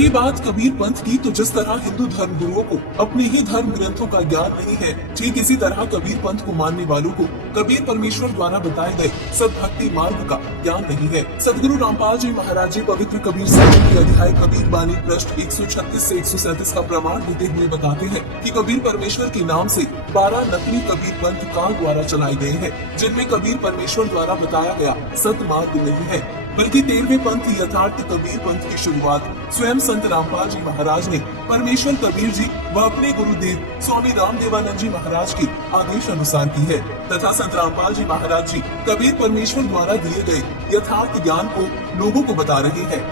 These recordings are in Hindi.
रही बात कबीर पंथ की, तो जिस तरह हिंदू धर्म गुरुओं को अपने ही धर्म ग्रंथों का ज्ञान नहीं है, ठीक इसी तरह कबीर पंथ को मानने वालों को कबीर परमेश्वर द्वारा बताए गए सद्भक्ति मार्ग का ज्ञान नहीं है। सदगुरु रामपाल जी महाराज जी पवित्र कबीर साहिब के अध्याय कबीर बानी पृष्ठ 136 से 137 का प्रमाण देते हुए बताते हैं कि कबीर परमेश्वर के नाम से 12 नकली कबीर पंथ काल द्वारा चलाए गए हैं, जिनमें कबीर परमेश्वर द्वारा बताया गया सतमार्ग नहीं है, बल्कि 13वें पंथ यथार्थ कबीर पंथ की शुरुआत स्वयं संत रामपाल जी महाराज ने परमेश्वर कबीर जी व अपने गुरुदेव स्वामी रामदेवानंद जी महाराज के आदेश अनुसार की है, तथा संत रामपाल जी महाराज जी कबीर परमेश्वर द्वारा दिए गए यथार्थ ज्ञान को लोगों को बता रहे हैं।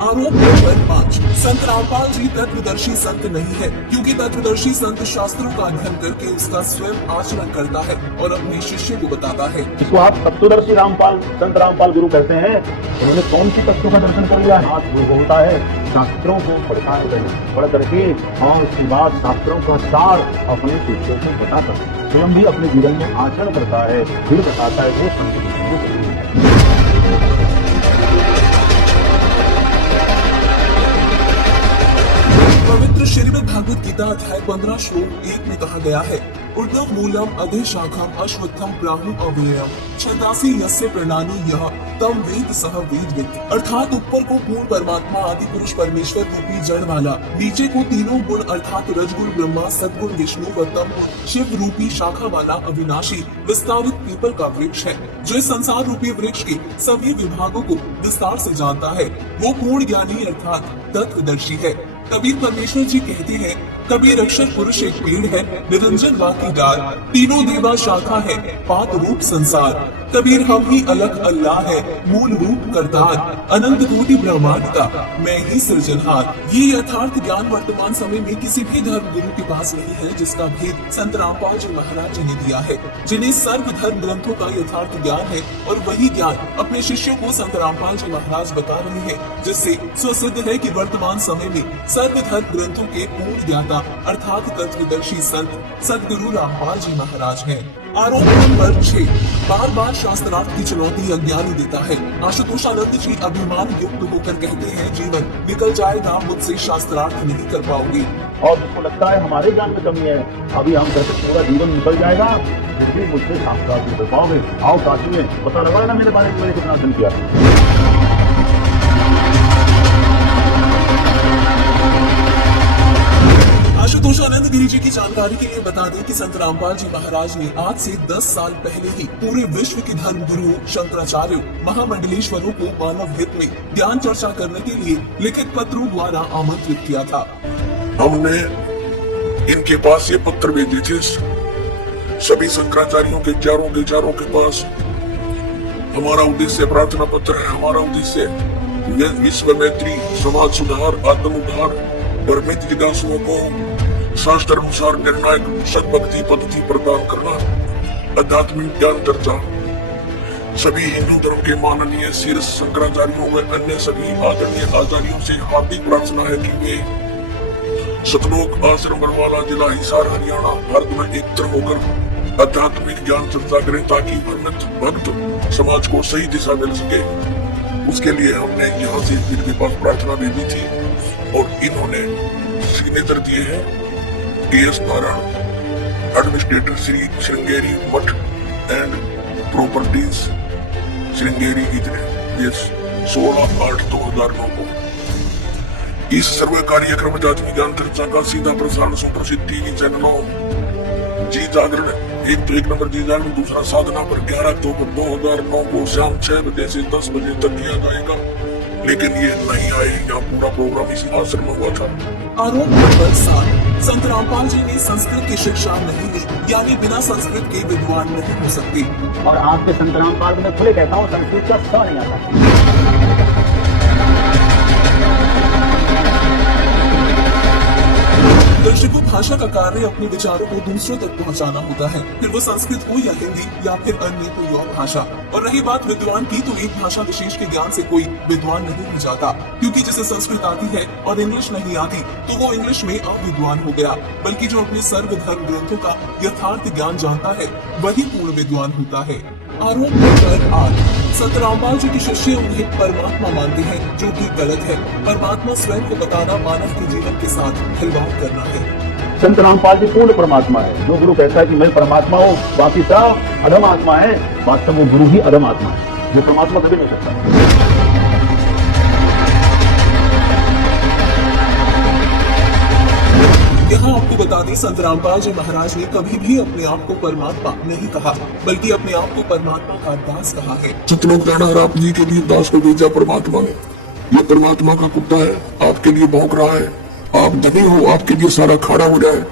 आरोप नंबर 5, संत रामपाल जी तत्वदर्शी संत नहीं है, क्योंकि तत्वदर्शी संत शास्त्रों का अध्ययन करके उसका स्वयं आचरण करता है और अपने शिष्य को बताता है। इसको आप तत्वदर्शी रामपाल संत रामपाल गुरु कहते हैं। उन्होंने कौन सी तत्वों का दर्शन कर लिया? हाथ गुरु होता है शास्त्रों को पढ़ करके और उसके बाद शास्त्रों का सार अपने शिष्यों को बताकर स्वयं भी अपने जीवन में आचरण करता है, फिर बताता है वो संत गुरु। पवित्र श्रीमद् भागवत गीता अध्याय 15 श्लोक 1 में कहा गया है, ऊर्ध्वं मूलम अधे शाखम अश्वत्थम प्राहुं अव्ययम् छंदासी यस्य प्रणानी यह तम वेद सह वेदवित्। अर्थात ऊपर को पूर्ण परमात्मा आदि पुरुष परमेश्वर रूपी जड़ वाला, नीचे को तीनों गुण अर्थात रजगुण ब्रह्मा, सद्गुण विष्णु व तम शिव रूपी शाखा वाला अविनाशी विस्तारित पीपल का वृक्ष है, जो इस संसार रूपी वृक्ष के सभी विभागों को विस्तार से जानता है। वो पूर्ण ज्ञानी अर्थात तत्वदर्शी है। कबीर परमेश्वर जी कहते हैं, कबीर अक्षर पुरुष एक पेड़ है, निरंजन वाकी डाल, तीनों देवा शाखा है, पात रूप संसार। कबीर हम ही अलग अल्लाह है, मूल रूप करतार, अनंत कोटि ब्रह्मांड का मैं ही सृजनहार। ये यथार्थ ज्ञान वर्तमान समय में किसी भी धर्म गुरु के पास नहीं है, जिसका भेद संत रामपाल जी महाराज जी ने दिया है, जिन्हें सर्व धर्म ग्रंथों का यथार्थ ज्ञान है, और वही ज्ञान अपने शिष्यों को संत रामपाल जी महाराज बता रहे हैं, जिससे सुसिद्ध है कि वर्तमान समय में सर्व धर्म ग्रंथों के पूर्ण ज्ञाता अर्थात तत्वदर्शी संत सदगुरु रामपाल जी महाराज हैं। आरोप नंबर 6, बार बार शास्त्रार्थ की चुनौती अज्ञानी देता है। आशुतोषानंद जी अभिमान युक्त होकर कहते हैं, जीवन निकल जाएगा मुझसे शास्त्रार्थ नहीं कर पाओगे। और जिसको लगता है हमारे ज्ञान में कमी है, अभी हम कहते पूरा जीवन निकल जाएगा, फिर भी मुझसे शास्त्रार्थ नहीं कर पाओगे। आओ काशी में पता लगा ना मेरे बारे में मैंने कितना अध्ययन किया। आशुतोषानंद गिरी जी की जानकारी के लिए बता दें कि संत रामपाल जी महाराज ने आज से 10 साल पहले ही पूरे विश्व के धर्म गुरुओं, शंकराचार्यों, महामंडलेश्वरों को मानव हित में ज्ञान चर्चा करने के लिए लिखित पत्रों द्वारा आमंत्रित किया था। हमने इनके पास ये पत्र भेजे थे, सभी शंकराचार्यों के चारों के पास। हमारा उद्देश्य प्रार्थना पत्र है। हमारा उद्देश्य विश्व मैत्री, समाज सुधार, आत्म उद्धार और मित्र जिज्ञासुओं को शास्त्र अनुसार निर्णायक सद्भक्ति पद्धति प्रदान करना, आध्यात्मिक ज्ञान चर्चा। सभी हिंदू धर्म के माननीय शीर्ष शंकराचार्यों व अन्य सभी आदरणीय आचार्यों से हार्दिक प्रार्थना है कि वे सतलोक आश्रम बरवाला, जिला हिसार, हरियाणा, भारत में एकत्र होकर आध्यात्मिक ज्ञान चर्चा करें, ताकि भक्त समाज को सही दिशा मिल सके। उसके लिए हमने यहाँ से इनके पास प्रार्थना भेजी थी और इन्होंने सिग्नेचर दिए हैं टी.एस. नारायण, एडमिनिस्ट्रेटर श्री श्रृंगेरी मठ एंड प्रॉपर्टीज श्रृंगेरी, इतने 16/8/2009 को। इस सर्व कार्यक्रम आध्यात्मिक ज्ञान चर्चा का सीधा प्रसारण सुप्रसिद्ध टीवी चैनलों जी जागरण, एक नंबर जी जागरण, दूसरा साधना पर 11 अक्टूबर 2009 को शाम 6 बजे से 10 बजे तक किया जाएगा। लेकिन ये नहीं आए, यहाँ पूरा प्रोग्राम इसी आश्रम में हुआ था। आरोप नंबर 7, संत रामपाल जी ने संस्कृत की शिक्षा नहीं ली, यानी बिना संस्कृत के विद्वान नहीं हो सकते। और आपके संत रामपाल को मैं खुले कहता हूँ, संस्कृत का स नहीं आता। दर्शकों, भाषा का कार्य अपने विचारों को दूसरों तक पहुंचाना होता है, फिर वो संस्कृत हो या हिंदी या फिर अन्य कोई और भाषा। और रही बात विद्वान की, तो एक भाषा विशेष के ज्ञान से कोई विद्वान नहीं हो जाता, क्योंकि जिसे संस्कृत आती है और इंग्लिश नहीं आती, तो वो इंग्लिश में अविद्वान हो गया। बल्कि जो अपने सर्व धर्म ग्रंथों का यथार्थ ज्ञान जानता है, वही पूर्ण विद्वान होता है। आरोप नंबर 8, संत रामपाल जी के शिष्य उन्हें परमात्मा मानते हैं, जो कि गलत है। परमात्मा स्वयं को बताना मानव के जीवन के साथ खिलवाड़ करना है। संत रामपाल जी पूर्ण परमात्मा है। जो गुरु कहता है कि मैं परमात्मा हूँ, बाकी सब अधम आत्मा है, वास्तव में गुरु ही अधम आत्मा है, जो परमात्मा कभी नहीं हो सकता। यहाँ आपको बता दें, संत रामपाल जी महाराज ने कभी भी अपने आप को परमात्मा नहीं कहा, बल्कि अपने आप को परमात्मा का दास कहा है। सतलोक राणा आप जी के लिए दास को भेजा परमात्मा ने। ये परमात्मा का कुत्ता है, आपके लिए भौंक रहा है। आप धनी हो, आपके लिए सारा खाड़ा हो जाए,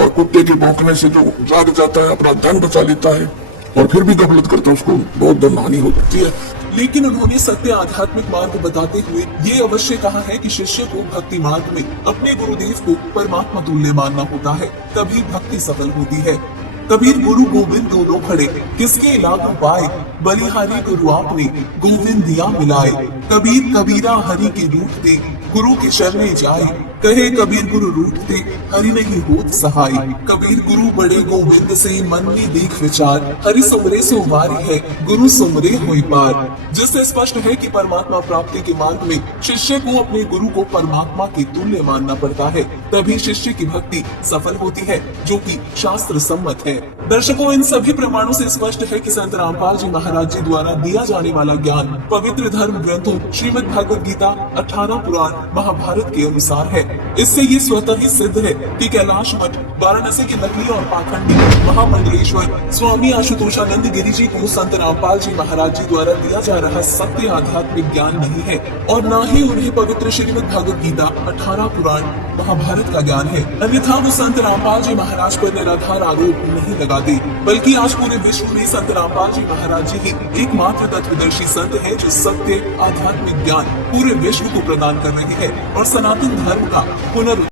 और कुत्ते के भौंकने से जो जाग जाता है, अपना धन बचा लेता है और फिर भी गफलत करता है, उसको बहुत धन हानि हो जाती है। लेकिन उन्होंने सत्य आध्यात्मिक मार्ग बताते हुए ये अवश्य कहा है कि शिष्य को भक्ति मार्ग में अपने गुरुदेव को परमात्मा तुल्य मानना होता है, तभी भक्ति सफल होती है। कबीर गुरु गोविंद दोनों खड़े, किसके लागू पाए, बलिहारी गुरु आपने गोविंद दिया मिलाए। कबीर कबीरा हरि के रूप दे, गुरु के शरण जाए। कहे कबीर गुरु रूठते, हरि नहीं होत सहाय। कबीर गुरु बड़े गोविंद से मन में देख विचार। हरि सुमरे सो वारी है, गुरु सुमरे हुई पार। जिससे स्पष्ट है कि परमात्मा प्राप्ति के मार्ग में शिष्य को अपने गुरु को परमात्मा के तुल्य मानना पड़ता है, तभी शिष्य की भक्ति सफल होती है, जो कि शास्त्र सम्मत है। दर्शकों, इन सभी प्रमाणों से स्पष्ट है कि संत रामपाल जी महाराज जी द्वारा दिया जाने वाला ज्ञान पवित्र धर्म ग्रंथों श्रीमद् भागवत गीता, 18 पुराण, महाभारत के अनुसार है। इससे ये स्वतः ही सिद्ध है कि कैलाश मठ, वाराणसी के नकली और पाखंडी महामंडलेश्वर स्वामी आशुतोषानंद गिरी जी को संत रामपाल जी महाराज जी द्वारा दिया जा रहा सत्य आध्यात्मिक ज्ञान नहीं है, और न ही उन्हें पवित्र श्रीमद् भागवत गीता, 18 पुराण, महाभारत का ज्ञान है। अन्यथा वो संत रामपाल जी महाराज पर निराधार आरोप नहीं लगाते, बल्कि आज पूरे विश्व में संत रामपाल जी महाराज जी ही एकमात्र तत्वदर्शी संत है, जो सत्य आध्यात्मिक ज्ञान पूरे विश्व को प्रदान कर रहे हैं और सनातन धर्म का पुनरुद्धार